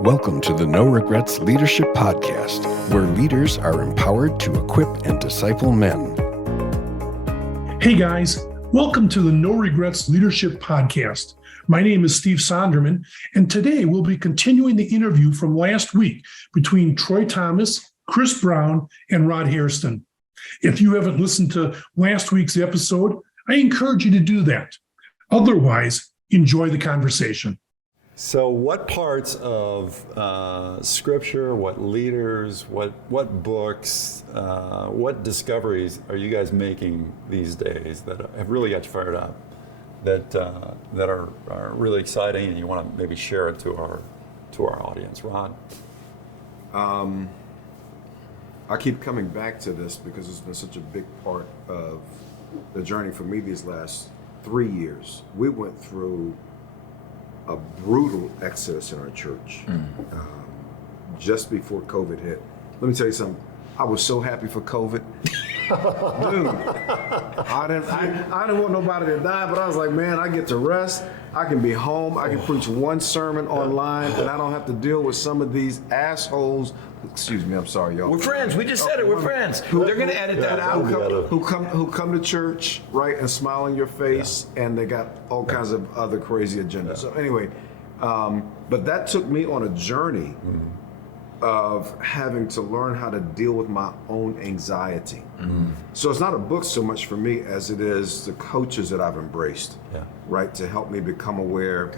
Welcome to the No Regrets Leadership Podcast, where leaders are empowered to equip and disciple men. Hey guys, welcome to the No Regrets Leadership Podcast. My name is Steve Sonderman, and today we'll be continuing the interview from last week between Troy Thomas, Chris Brown, and Rod Hairston. If you haven't listened to last week's episode, I encourage you to do that. Otherwise, enjoy the conversation. So what parts of scripture, what leaders, what books, what discoveries are you guys making these days that have really got you fired up, that are really exciting, and you want to maybe share it to our audience? Rod? I keep coming back to this because it's been such a big part of the journey for me these last 3 years. We went through a brutal exodus in our church just before COVID hit. Let me tell you something. I was so happy for COVID. Dude, I didn't want nobody to die, but I was like, man, I get to rest. I can be home. I can preach one sermon online, and I don't have to deal with some of these assholes. Excuse me, I'm sorry, y'all. We're friends. We just said it. We're friends. They're going to edit that out. Who come to church, right, and smile on your face, and they got all kinds of other crazy agendas. So anyway, but that took me on a journey of having to learn how to deal with my own anxiety. So it's not a book so much for me as it is the coaches that I've embraced, right, to help me become aware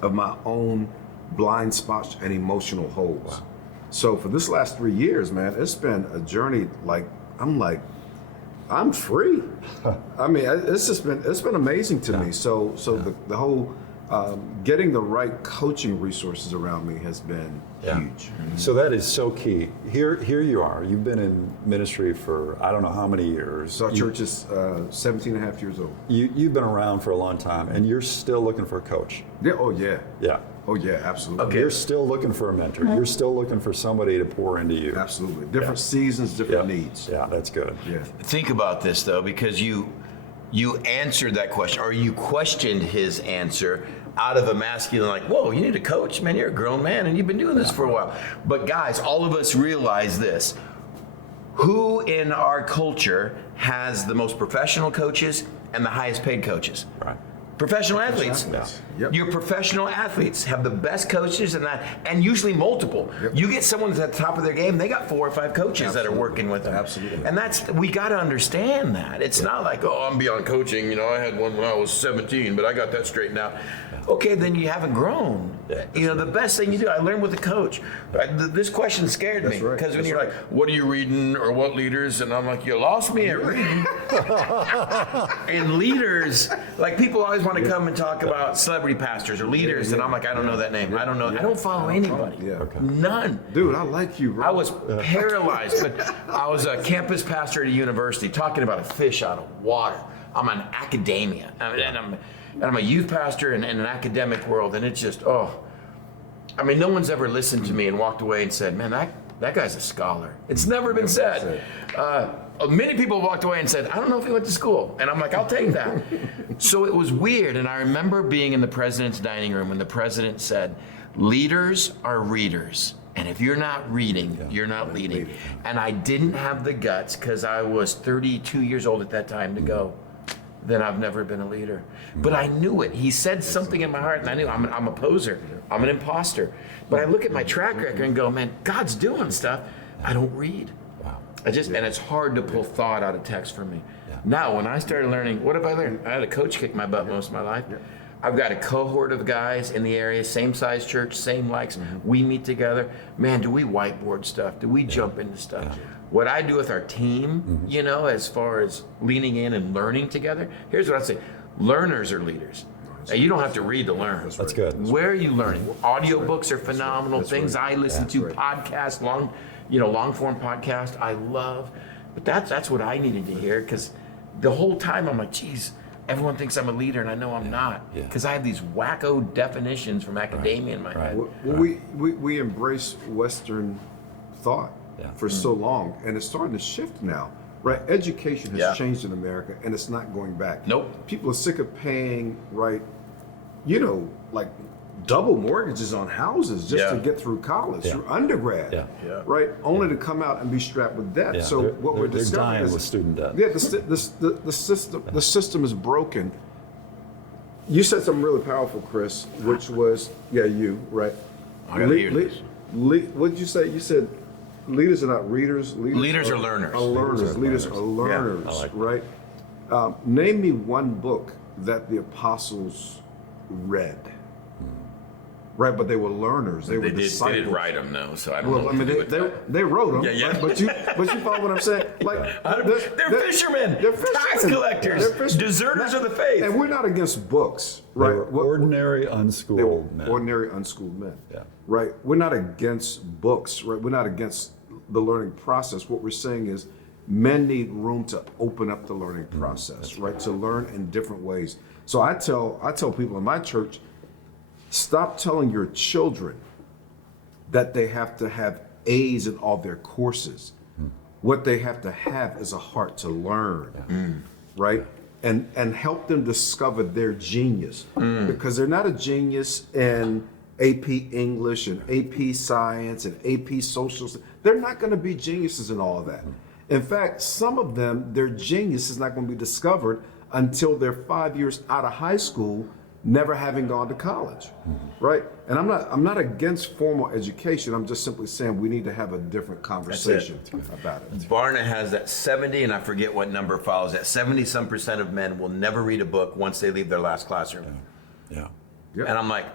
of my own blind spots and emotional holes. Wow. So for this last 3 years, man, it's been a journey. I'm free. I mean, it's been amazing to me. So the whole getting the right coaching resources around me has been huge. So that is so key. Here you are. You've been in ministry for I don't know how many years. So our church is 17 and a half years old. You've been around for a long time, and you're still looking for a coach. Yeah. Oh yeah. Yeah. Oh yeah, absolutely. Okay. You're still looking for a mentor. You're still looking for somebody to pour into you. Absolutely. Different seasons, different needs. Yeah, that's good. Yeah. Think about this though, because you answered that question, or you questioned his answer out of a masculine, like, whoa, you need a coach? Man, you're a grown man and you've been doing this for a while. But guys, all of us realize this. Who in our culture has the most professional coaches and the highest paid coaches? Right. Professional athletes. Yep. Your professional athletes have the best coaches and usually multiple. Yep. You get someone that's at the top of their game, they got 4 or 5 coaches that are working with them. Absolutely. And we got to understand that. It's not like, oh, I'm beyond coaching. You know, I had one when I was 17, but I got that straightened out. Okay, then you haven't grown. You know, the best thing you do, I learned with a coach. This question scared me because when you're like, what are you reading or what leaders? And I'm like, you lost me at reading. And leaders, like people always want to come and talk about celebrity pastors or leaders, and I'm like, I don't know that name. I don't know. I don't follow anybody. None. Dude, I like you, bro. I was paralyzed, but I was a campus pastor at a university talking about a fish out of water. I'm an academia, and I'm a youth pastor in an academic world, and it's just, I mean, no one's ever listened to me and walked away and said, man, that guy's a scholar. It's never been said. Many people walked away and said, I don't know if he went to school. And I'm like, I'll take that. So it was weird. And I remember being in the president's dining room when the president said, leaders are readers. And if you're not reading, you're not leading. And I didn't have the guts because I was 32 years old at that time to go, then I've never been a leader. But I knew it. He said something in my heart, and I knew I'm a poser. I'm an imposter. But I look at my track record and go, man, God's doing stuff. I don't read. And it's hard to pull thought out of text for me. Now, when I started learning, what have I learned? I had a coach kick my butt most of my life. I've got a cohort of guys in the area, same size church, same likes. We meet together. Man, do we whiteboard stuff? Do we jump into stuff? What I do with our team, you know, as far as leaning in and learning together, here's what I say. Learners are leaders. Now, you don't have to read to learn. That's good. Where are you learning? Audiobooks are phenomenal. Things I listen to, podcasts, long form podcast I love. But that's what I needed to hear, because the whole time I'm like, geez, everyone thinks I'm a leader and I know I'm not, because I have these wacko definitions from academia in my head. Well, we embrace Western thought for so long, and it's starting to shift now. Right, education has changed in America, and it's not going back. Nope. People are sick of paying, right, you know, like double mortgages on houses just to get through college, through undergrad, right? Only to come out and be strapped with debt. Yeah, So what we're they're discovering dying is with student debt. Yeah, the system is broken. You said something really powerful, Chris, which was you right. I gotta hear this. What did you say? You said leaders are not readers. Leaders are learners. Leaders are learners, I like right? Name me one book that the apostles read. Right, but they were learners. They were disciples. They didn't write them, though, so I don't know. Well, I mean, they wrote them. Yeah. Right? But you follow what I'm saying? Like they're fishermen, they're fishermen, tax collectors, they're fishermen. deserters of the faith. And we're not against books, They right? were ordinary, unschooled men. Ordinary, unschooled men. Yeah. Right. We're not against books, right? We're not against the learning process. What we're saying is men need room to open up the learning process, right? To learn in different ways. So I tell people in my church, stop telling your children that they have to have A's in all their courses. What they have to have is a heart to learn, right? And help them discover their genius, because they're not a genius in AP English and AP Science and AP Social. They're not going to be geniuses in all of that. In fact, some of them, their genius is not going to be discovered until they're 5 years out of high school, never having gone to college, right? And I'm not against formal education. I'm just simply saying we need to have a different conversation about it. Barna has that 70, and I forget what number follows that. 70% of men will never read a book once they leave their last classroom. Yeah. Yep. And I'm like,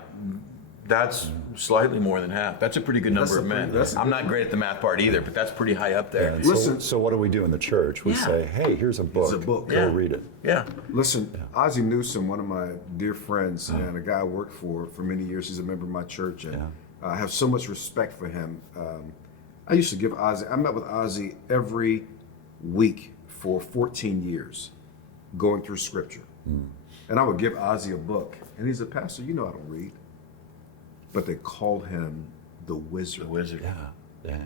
that's slightly more than half. That's a pretty good number of men. I'm not great at the math part either, but that's pretty high up there. And Listen. so what do we do in the church? We say, hey, here's a book. Here's a book. Go read it. Yeah. Listen, Ozzie Newsome, one of my dear friends and a guy I worked for many years, he's a member of my church, and I have so much respect for him. I used to give Ozzie, I met with Ozzie every week for 14 years, going through scripture. And I would give Ozzie a book, and he's a pastor, I don't read. But they called him the wizard. The wizard. Yeah.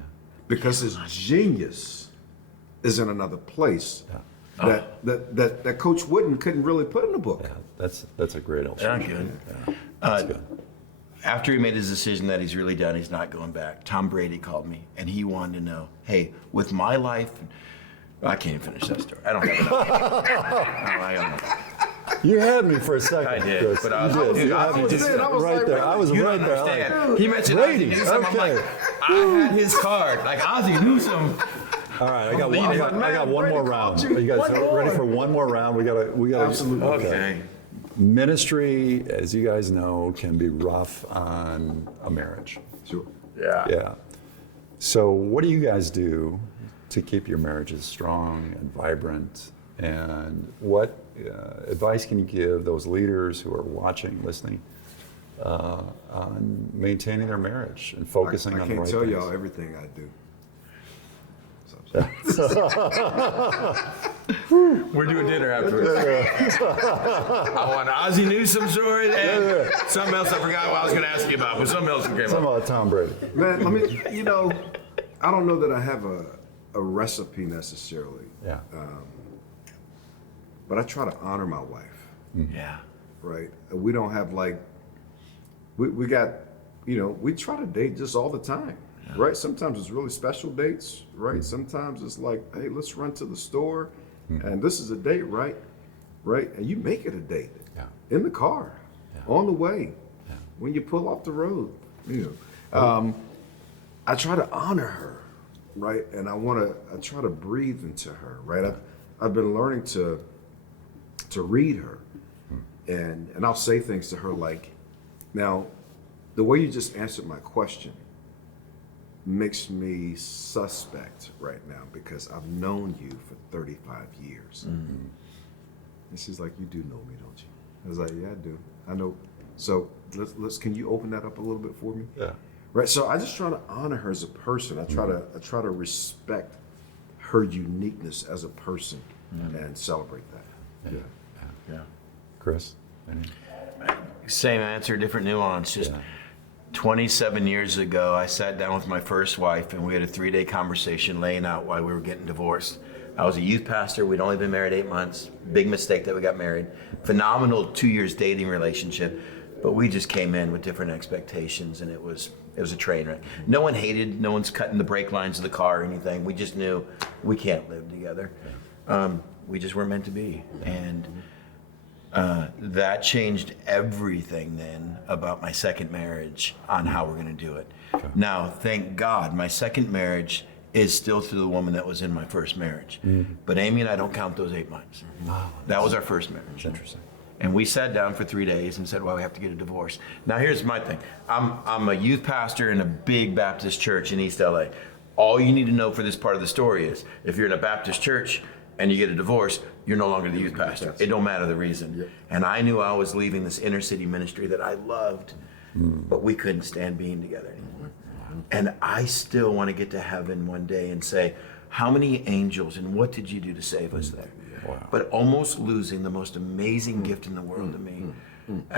Because his genius is in another place that Coach Wooden couldn't really put in a book. Yeah, that's a great illustration. Good. That's good. After he made his decision that he's really done, he's not going back, Tom Brady called me, and he wanted to know, hey, with my life, I can't even finish that story. I don't have enough. I don't know. You had me for a second. I did, Chris. but I was You did. I was right there. I was you right don't there. understand. He mentioned Brady. Ozzie Newsome. I'm like, I had his card. Like Ozzie Newsome. All right, I got one more round. Are you guys ready for one more round? We got Absolutely. Okay. Ministry, as you guys know, can be rough on a marriage. Sure. Yeah. So what do you guys do to keep your marriages strong and vibrant? And what advice can you give those leaders who are watching, listening, on maintaining their marriage and focusing on the right I can't tell things? y'all everything I do. We're doing dinner afterwards. I want Ozzie Newsome story and something else I forgot what I was going to ask you about, but something else came Something up. about Tom Brady. Man, let me, I don't know that I have a recipe necessarily. Yeah. But I try to honor my wife, Yeah. right? We don't have we got, we try to date just all the time, right? Sometimes it's really special dates, right? Sometimes it's like, hey, let's run to the store, and this is a date, right? Right? And you make it a date in the car, on the way, when you pull off the road, I try to honor her, right? And I try to breathe into her, right? I've been learning to read her, and I'll say things to her like, now, the way you just answered my question makes me suspect right now because I've known you for 35 years. And she's like, you do know me, don't you? I was like, yeah, I do. I know. So can you open that up a little bit for me? Yeah. Right. So I just try to honor her as a person. I try to respect her uniqueness as a person and celebrate that. Yeah. Chris? Any? Same answer, different nuance. Just 27 years ago, I sat down with my first wife and we had a 3-day conversation laying out why we were getting divorced. I was a youth pastor. We'd only been married 8 months. Big mistake that we got married. Phenomenal 2 years dating relationship. but we just came in with different expectations, and it was a train wreck. No one hated, no one's cutting the brake lines of the car or anything. We just knew we can't live together. We just weren't meant to be. And that changed everything then about my second marriage on how we're going to do it. Sure. Now, thank God, my second marriage is still to the woman that was in my first marriage. But Amy and I don't count those 8 months. That was our first marriage. Interesting. And we sat down for 3 days and said, well, we have to get a divorce. Now, here's my thing. I'm a youth pastor in a big Baptist church in East LA. All you need to know for this part of the story is if you're in a Baptist church and you get a divorce, you're no longer the youth pastor. It don't matter the reason. Yeah. And I knew I was leaving this inner city ministry that I loved, but we couldn't stand being together anymore. And I still want to get to heaven one day and say, how many angels and what did you do to save us there? Wow. But almost losing the most amazing gift in the world to me.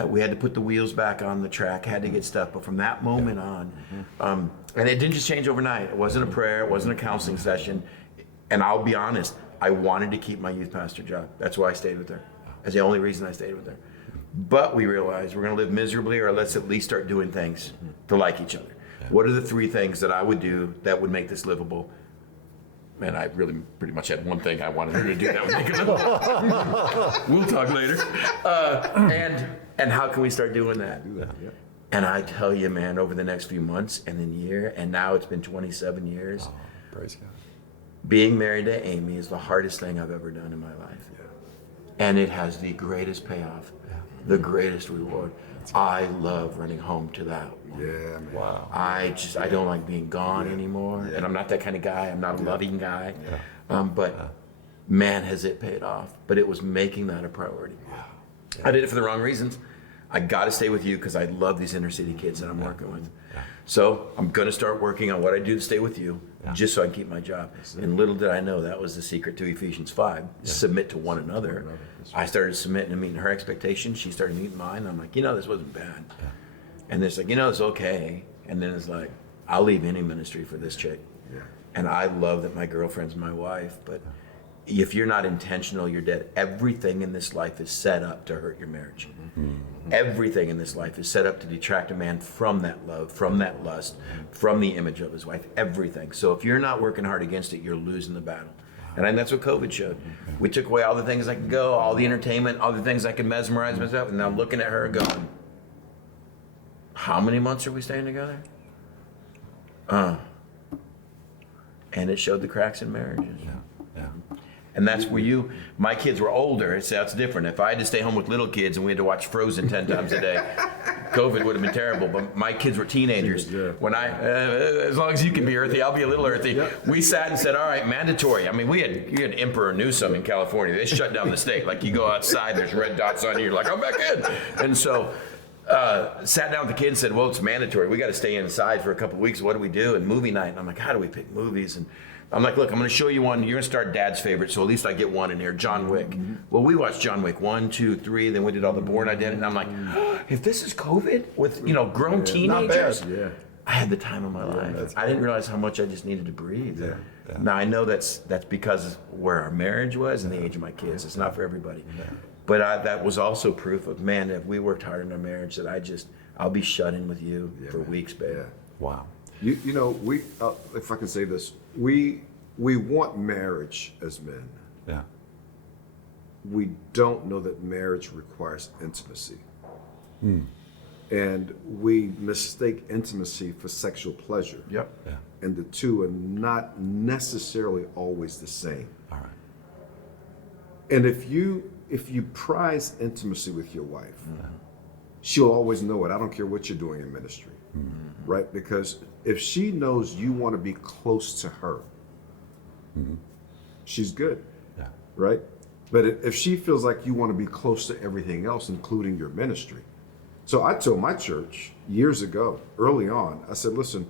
We had to put the wheels back on the track, had to get stuff. But from that moment on, and it didn't just change overnight. It wasn't a prayer, it wasn't a counseling session. And I'll be honest, I wanted to keep my youth pastor job. That's why I stayed with her. That's the only reason I stayed with her. But we realized we're going to live miserably, or let's at least start doing things to like each other. What are the 3 things that I would do that would make this livable? And I really pretty much had one thing I wanted her to do that would make it livable. We'll talk later. And how can we start doing that? And I tell you, man, over the next few months and then year, and now it's been 27 years. Oh, praise God. Being married to Amy is the hardest thing I've ever done in my life. And it has the greatest payoff, the greatest reward. I love running home to that one. Yeah, man. Wow. I don't like being gone anymore. And I'm not that kind of guy. I'm not a loving guy. But man, has it paid off. But it was making that a priority. I did it for the wrong reasons. I got to stay with you because I love these inner city kids that I'm working with. So I'm going to start working on what I do to stay with you, just so I can keep my job. And little did I know that was the secret to Ephesians 5. Submit to one another. I started submitting and meeting her expectations. She started meeting mine. I'm like, this wasn't bad. And it's like, it's okay. And then it's like, I'll leave any ministry for this chick. And I love that my girlfriend's my wife, but if you're not intentional, you're dead. Everything in this life is set up to hurt your marriage. Everything in this life is set up to detract a man from that love, from that lust, from the image of his wife, everything. So if you're not working hard against it, you're losing the battle. And I think that's what COVID showed. We took away all the things I could go, all the entertainment, all the things I could mesmerize myself, and now I'm looking at her going, how many months are we staying together? And it showed the cracks in marriages. And that's where my kids were older, so that's different. If I had to stay home with little kids and we had to watch Frozen 10 times a day, COVID would have been terrible. But my kids were teenagers. When as long as you can be earthy, I'll be a little earthy. We sat and said, all right, mandatory. I mean, you had Emperor Newsom in California. They shut down the state. Like, you go outside, there's red dots on you. You're like, I'm back in. And so sat down with the kids and said, well, it's mandatory. We got to stay inside for a couple of weeks. What do we do? And movie night. And I'm like, how do we pick movies? And I'm like, look, I'm going to show you one. You're going to start Dad's favorite, so at least I get one in here, John Wick. Well, we watched John Wick 1, 2, 3, then we did all the Bourne Identity, and I'm like, if this is COVID with, grown teenagers, I had the time of my life. I didn't realize how much I just needed to breathe. Now, I know that's because where our marriage was and the age of my kids. It's not for everybody. But that was also proof of, man, if we worked hard in our marriage, that I'll be shut in with you for weeks, babe. Wow. We, if I can say this, we want marriage as men. We don't know that marriage requires intimacy. And we mistake intimacy for sexual pleasure. And the two are not necessarily always the same. All right. And if you prize intimacy with your wife, she'll always know it. I don't care what you're doing in ministry. Right? Because if she knows you want to be close to her, she's good. Right? But if she feels like you want to be close to everything else, including your ministry. So I told my church years ago, early on, I said, listen,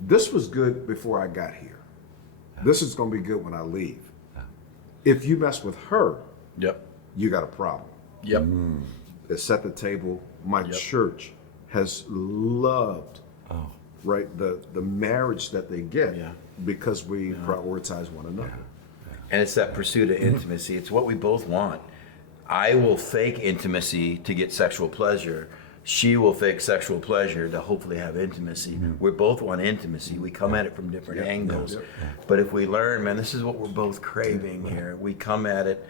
this was good before I got here. This is going to be good when I leave. If you mess with her, you got a problem. It set the table. My church has loved the marriage that they get because we prioritize one another. And it's that pursuit of intimacy. It's what we both want. I will fake intimacy to get sexual pleasure. She will fake sexual pleasure to hopefully have intimacy. We both want intimacy. We come at it from different angles. But if we learn, man, this is what we're both craving here. We come at it,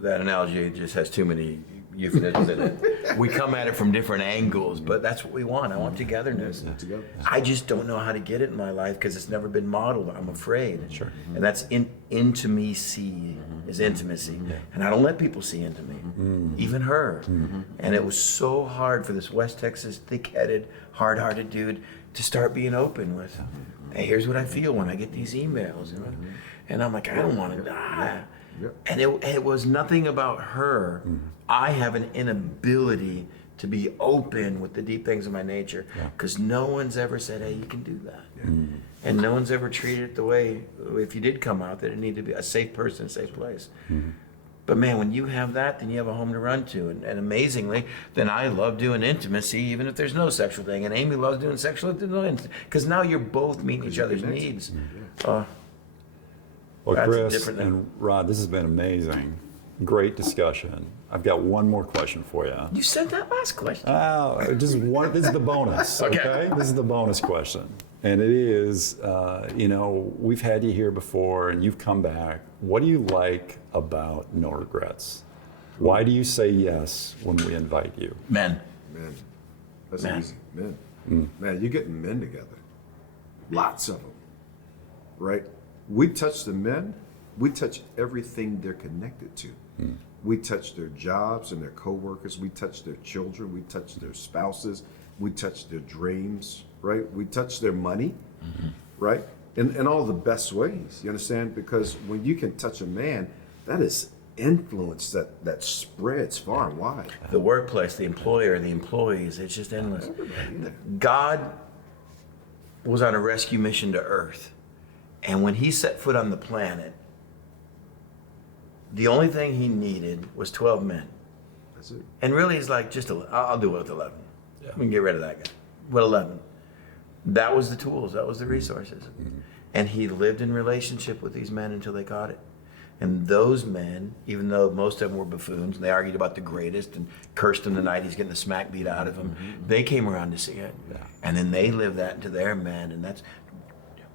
that analogy just has too many euphemisms in it. We come at it from different angles, but that's what we want. I want togetherness. I just don't know how to get it in my life because it's never been modeled. I'm afraid. Sure. And that's intimacy is intimacy. And I don't let people see into me, even her. And it was so hard for this West Texas thick-headed, hard-hearted dude to start being open with, hey, here's what I feel when I get these emails. And I'm like, I don't want to die. And it was nothing about her. I have an inability to be open with the deep things of my nature because no one's ever said, hey, you can do that. And no one's ever treated it the way, if you did come out, that it needed to be a safe person, a safe place. But man, when you have that, then you have a home to run to. And amazingly, then I love doing intimacy, even if there's no sexual thing. And Amy loves doing sexual, because now you're both meeting each other's needs. Well, That's Chris different than- and Rod, this has been amazing. Great discussion. I've got one more question for you. You said that last question. Just one. This is the bonus. Okay. This is the bonus question, and it is, we've had you here before, and you've come back. What do you like about No Regrets? Why do you say yes when we invite you? Men. That's Man. easy. Men. Man, you're getting men together. Lots of them. Right? We touch the men. We touch everything they're connected to. We touch their jobs and their coworkers. We touch their children. We touch their spouses. We touch their dreams, right? We touch their money, right? In all the best ways, you understand? Because when you can touch a man, that is influence that spreads far and wide. The workplace, the employer, the employees, it's just endless. God was on a rescue mission to Earth. And when he set foot on the planet, the only thing he needed was 12 men. That's it. And really, he's like, I'll do it with 11. We can get rid of that guy. With 11. That was the tools. That was the resources. And he lived in relationship with these men until they caught it. And those men, even though most of them were buffoons, and they argued about the greatest and cursed him the night he's getting the smack beat out of him, they came around to see it. And then they lived that into their men. And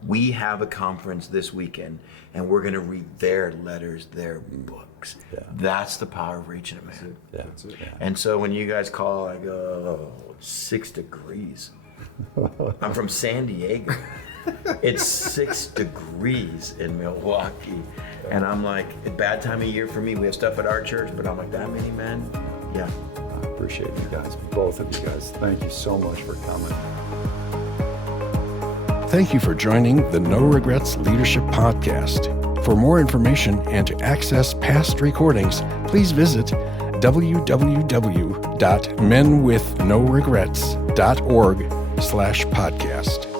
we have a conference this weekend, and we're going to read their letters, their books. That's the power of reaching a man. That's it. And so when you guys call, I go, oh, 6 degrees. I'm from San Diego. It's 6 degrees in Milwaukee. And I'm like, a bad time of year for me. We have stuff at our church, but I'm like, that many men? Yeah. I appreciate you guys, both of you guys. Thank you so much for coming. Thank you for joining the No Regrets Leadership Podcast. For more information and to access past recordings, please visit www.menwithnoregrets.org/podcast.